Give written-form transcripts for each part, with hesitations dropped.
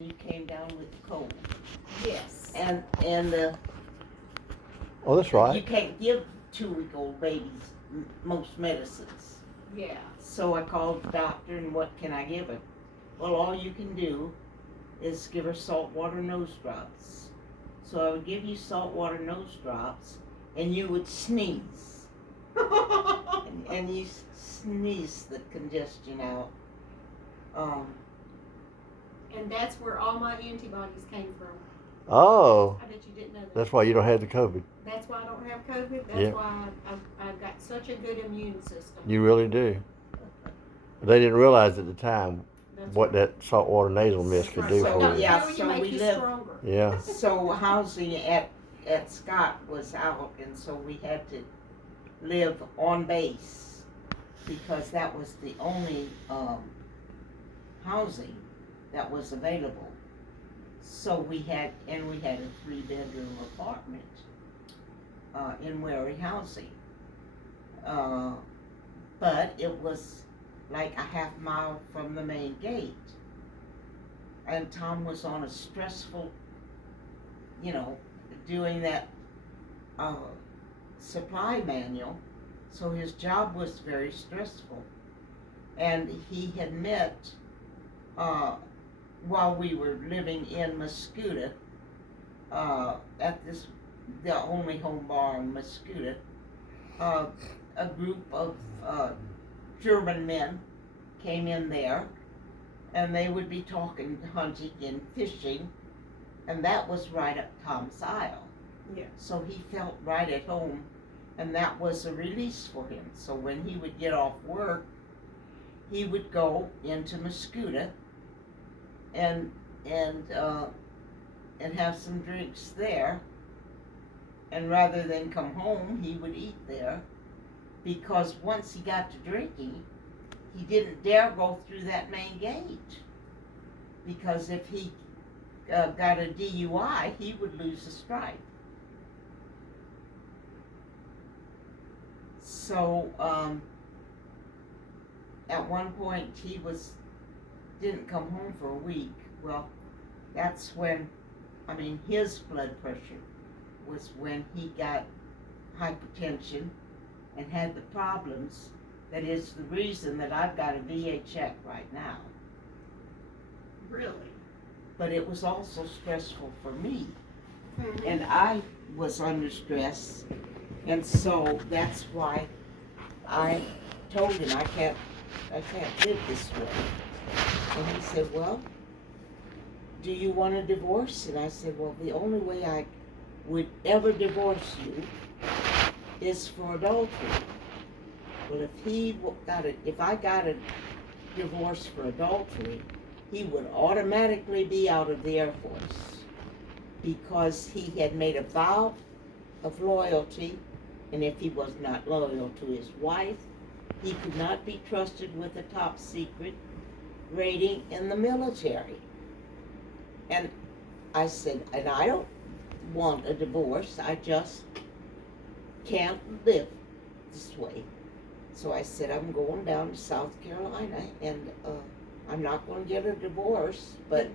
You came down with the cold. Yes. And Oh, that's you right. can't give 2-week-old babies most medicines. Yeah. So I called the doctor, and what can I give her? Well, all you can do is give her saltwater nose drops. So I would give you saltwater nose drops, and you would sneeze. And you sneeze the congestion out. And that's where all my antibodies came from. Oh, I bet you didn't know that. that's why you don't have the COVID. That's why I don't have COVID. That's Yeah. why I've got such a good immune system. You really do. They didn't realize at the time That's what right. that saltwater nasal mist That's could right. do So, for you. yeah. You so make we you live- stronger. Yeah. So housing at Scott was out, and so we had to live on base because that was the only housing that was available. So we had a 3-bedroom apartment in Wary housing, but it was like a half mile from the main gate, and Tom was on a stressful, doing that supply manual, so his job was very stressful. And he had met, while we were living in Mascoutah, at the only home bar in Mascoutah, a group of German men came in there, and they would be talking hunting and fishing, and that was right up Tom's aisle. Yeah. So he felt right at home, and that was a release for him. So when he would get off work, he would go into Mascoutah and have some drinks there, and rather than come home, he would eat there, because once he got to drinking, he didn't dare go through that main gate, because if he got a DUI, he would lose a stripe. So at one point he didn't come home for a week. Well, that's when, his blood pressure was when he got hypertension and had the problems. That is the reason that I've got a VA check right now. Really? But it was also stressful for me, Mm-hmm. and I was under stress, and so that's why I told him I can't live this way. And he said, well, do you want a divorce? And I said, well, the only way I would ever divorce you is for adultery. Well, if I got a divorce for adultery, he would automatically be out of the Air Force, because he had made a vow of loyalty, and if he was not loyal to his wife, he could not be trusted with a top secret rating in the military. And I said, and I don't want a divorce, I just can't live this way. So I said, I'm going down to South Carolina, and I'm not going to get a divorce, but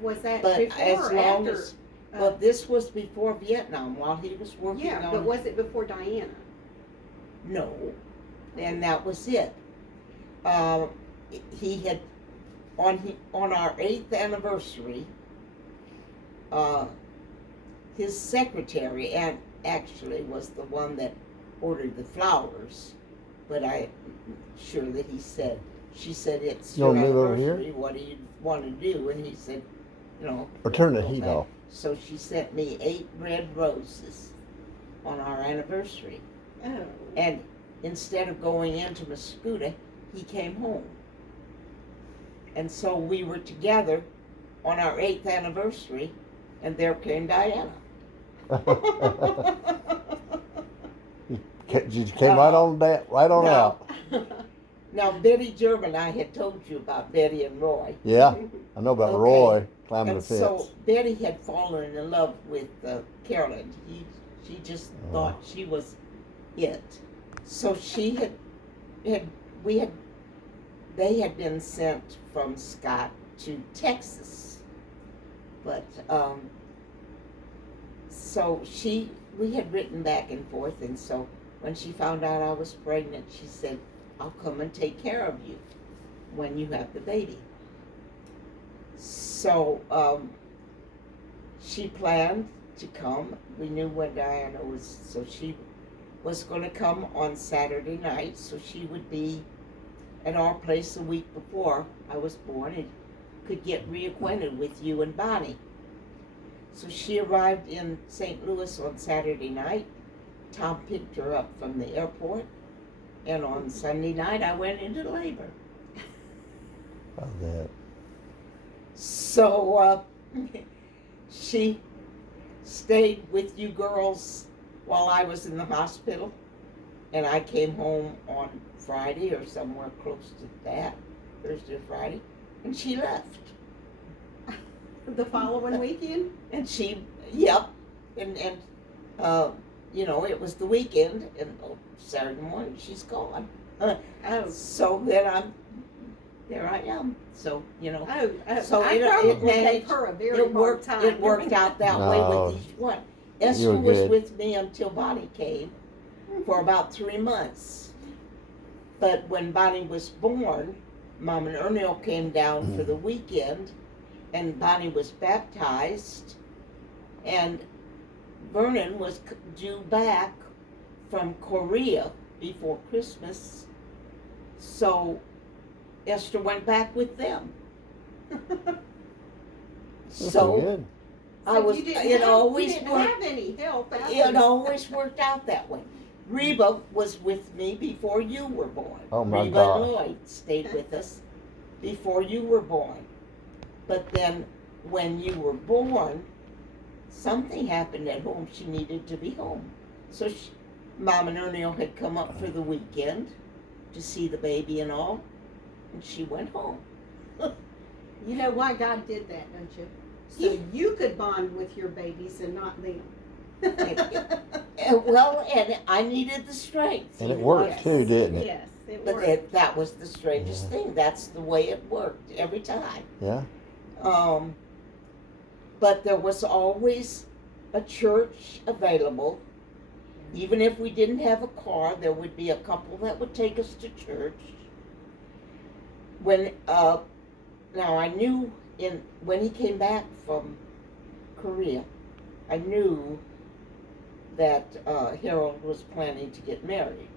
was that but before as or long after? as well, this was before Vietnam, while he was working Yeah, on. but was it before Diana? No, and that was it. He had on our 8th anniversary. His secretary, and actually was the one that ordered the flowers, but I'm sure that she said, it's You your wanna move over here? anniversary, what do you want to do? And he said, Or turn the go heat back. off. So she sent me 8 red roses on our anniversary. Oh. And instead of going into Mascoutah, he came home. And so we were together on our 8th anniversary, and there came Diana. You came right on that, right on out. Now, Betty German, I had told you about Betty and Roy. Yeah, I know about Okay. Roy climbing And the fence. so Betty had fallen in love with Carolyn. She just thought she was it. So they had been sent from Scott to Texas But, so we had written back and forth, and so when she found out I was pregnant, she said, I'll come and take care of you when you have the baby. So, she planned to come. We knew when Diana was, so she was going to come on Saturday night, so she would be at our place a week before I was born and could get reacquainted with you and Bonnie. So she arrived in St. Louis on Saturday night. Tom picked her up from the airport, and on Sunday night I went into labor. How's that? So she stayed with you girls while I was in the hospital, and I came home on Friday or somewhere close to that, Thursday or Friday, and she left. The following weekend? And she, yep, and you know, it was the weekend, and Saturday morning she's gone. Oh. So then there I am. So, you know. So I probably gave her a very hard time. It worked out that way No. with each one. You Esther were was good. with me until Bonnie came for about 3 months. But when Bonnie was born, Mom and Ernell came down for the weekend, and Bonnie was baptized, and Vernon was due back from Korea before Christmas, so Esther went back with them. That's So good. I was, it always you didn't worked. have any help. It always worked out that way. Reba was with me before you were born. Oh, my Reba gosh. and Lloyd stayed with us before you were born. But then when you were born, something happened at home. She needed to be home. So Mom and Ernell had come up for the weekend to see the baby and all, and she went home. You know why God did that, don't you? So you could bond with your babies and not them. Well, and I needed the strength. And it worked Yes. too, didn't it? Yes, it But worked. that was the strangest Yeah. thing. That's the way it worked every time. Yeah. But there was always a church available. Even if we didn't have a car, there would be a couple that would take us to church. Now I knew when he came back from Korea, I knew that Harold was planning to get married.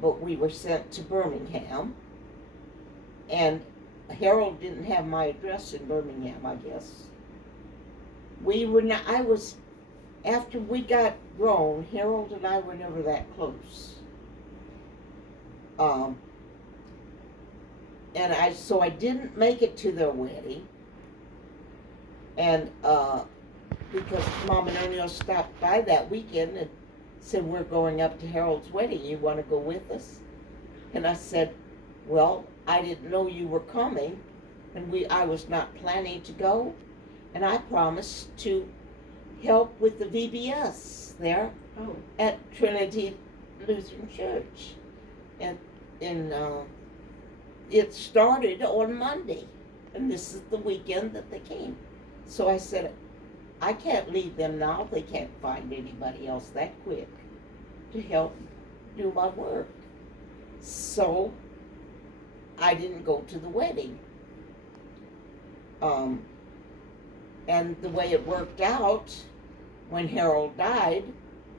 But we were sent to Birmingham, and Harold didn't have my address in Birmingham, I guess. After we got grown, Harold and I were never that close. So I didn't make it to their wedding, and because Mom and Ernell stopped by that weekend and said, we're going up to Harold's wedding, you want to go with us? And I said, well, I didn't know you were coming, and I was not planning to go, and I promised to help with the VBS there at Trinity Lutheran Church. And it started on Monday, and this is the weekend that they came. So I said, I can't leave them now. They can't find anybody else that quick to help do my work. So I didn't go to the wedding. And the way it worked out, when Harold died,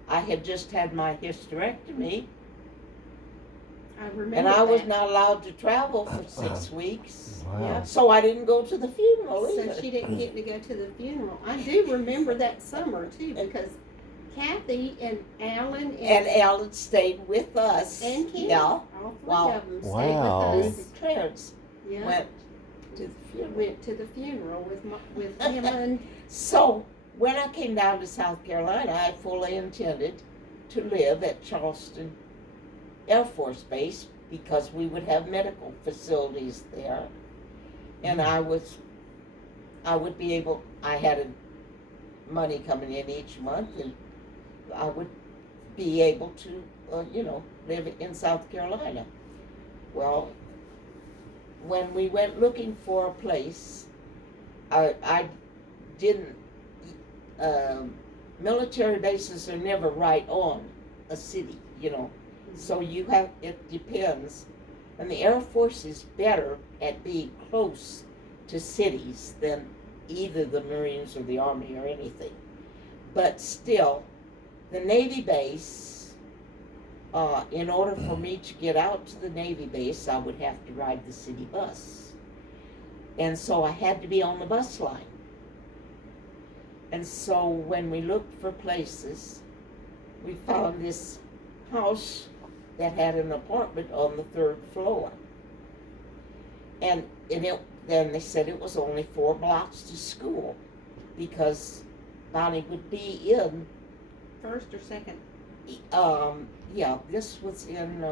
I had just had my hysterectomy, I remember and I was that. not allowed to travel for 6 weeks. Wow. So I didn't go to the funeral So either. she didn't get to go to the funeral. I do remember that summer too, because Kathy and Alan And Alan stayed with us. and Kim, Yeah. all three Wow. of them Wow. stayed with us. Clarence Yeah, went to the funeral. went to the funeral with him and So when I came down to South Carolina, I fully intended to live at Charleston Air Force Base because we would have medical facilities there, and I had money coming in each month, and I would be able to, live in South Carolina. Well, when we went looking for a place, I didn't, military bases are never right on a city, you know. So it depends. And the Air Force is better at being close to cities than either the Marines or the Army or anything. But still, the Navy base, in order for me to get out to the Navy base, I would have to ride the city bus. And so I had to be on the bus line. And so when we looked for places, we found this house that had an apartment on the 3rd floor. And then they said it was only 4 blocks to school, because Bonnie would be in, First or second? yeah, this was in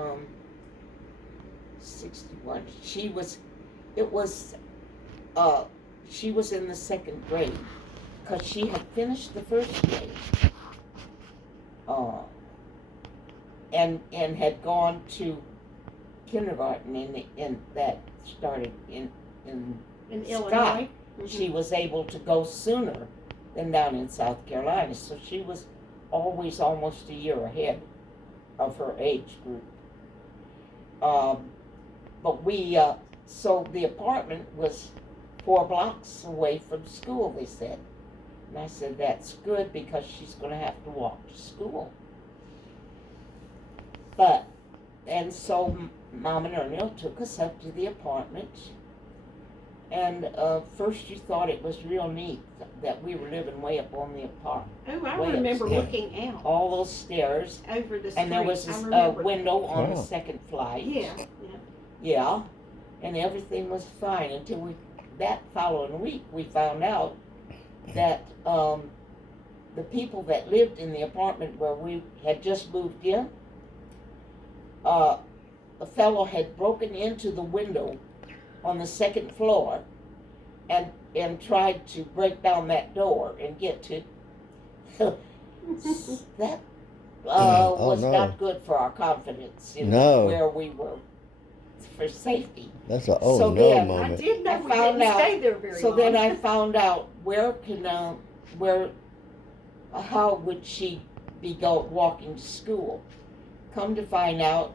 61. She was in the 2nd grade, because she had finished the 1st grade. And had gone to kindergarten in that started in Illinois. She was able to go sooner than down in South Carolina, so she was always almost a year ahead of her age group. But so the apartment was 4 blocks away from school, they said. And I said, that's good, because she's going to have to walk to school. And so Mom and Ernest took us up to the apartment. And first you thought it was real neat that we were living way up on the apartment. Oh, I way remember upstairs. looking out All those stairs. over the street. And there was a window on the 2nd flight. Yeah. Yeah. And everything was fine until that following week we found out that the people that lived in the apartment where we had just moved in, a fellow had broken into the window on the 2nd floor and tried to break down that door and get to that was not good for our confidence in where we were for safety. That's an then, moment. I did know I we found didn't out- stay there very So long. then I found out how would she be walking to school. Come to find out,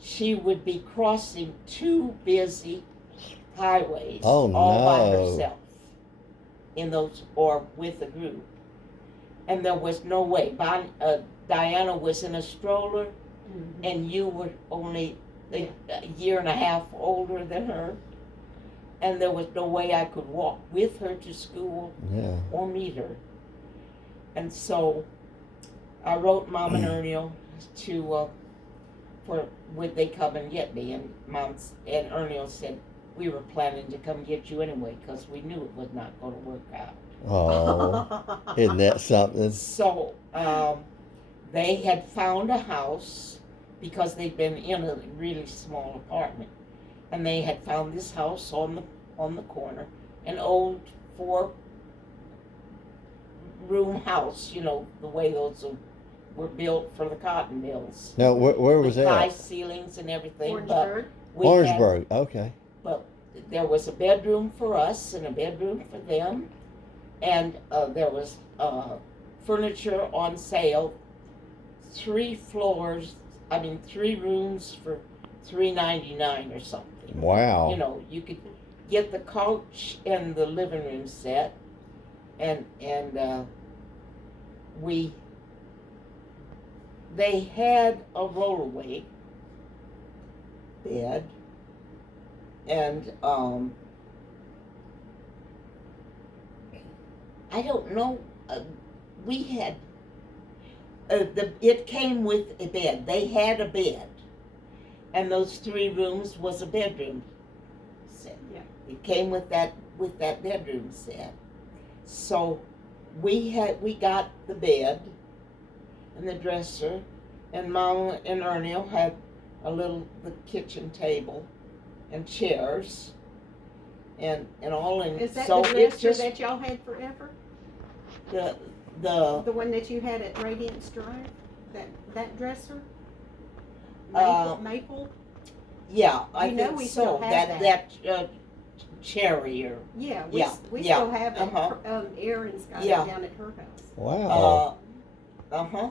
she would be crossing 2 busy highways all by herself in those, or with a group. And there was no way. Diana was in a stroller, and you were only a year and a half older than her, and there was no way I could walk with her to school or meet her. And so I wrote Mom and Ernest would they come and get me, and and Ernest said, we were planning to come get you anyway, because we knew it was not going to work out. Oh, isn't that something? So they had found a house, because they'd been in a really small apartment, and they had found this house on the corner, an old 4-room house, you know, the way those were built for the cotton mills. Now, where was with high that? ceilings and everything. Orangeburg. Orangeburg. Okay. But there was a bedroom for us and a bedroom for them, and there was furniture on sale. 3 rooms for $3.99 or something. Wow. You know, you could get the couch and the living room set, and they had a rollaway bed, and I don't know. We had it came with a bed. They had a bed, and those 3 rooms was a bedroom set. Yeah. It came with that bedroom set. So we got the bed and the dresser, and Mom and Ernest had the kitchen table and chairs and all in. Is that so the it dresser just that y'all had forever? the The one that you had at Radiance Drive? That dresser? Maple? yeah, I You know think we so. still have that cherry or Yeah, Yeah, we yeah, still have it. uh-huh. Erin's got Yeah. it down at her house. Wow. Uh huh.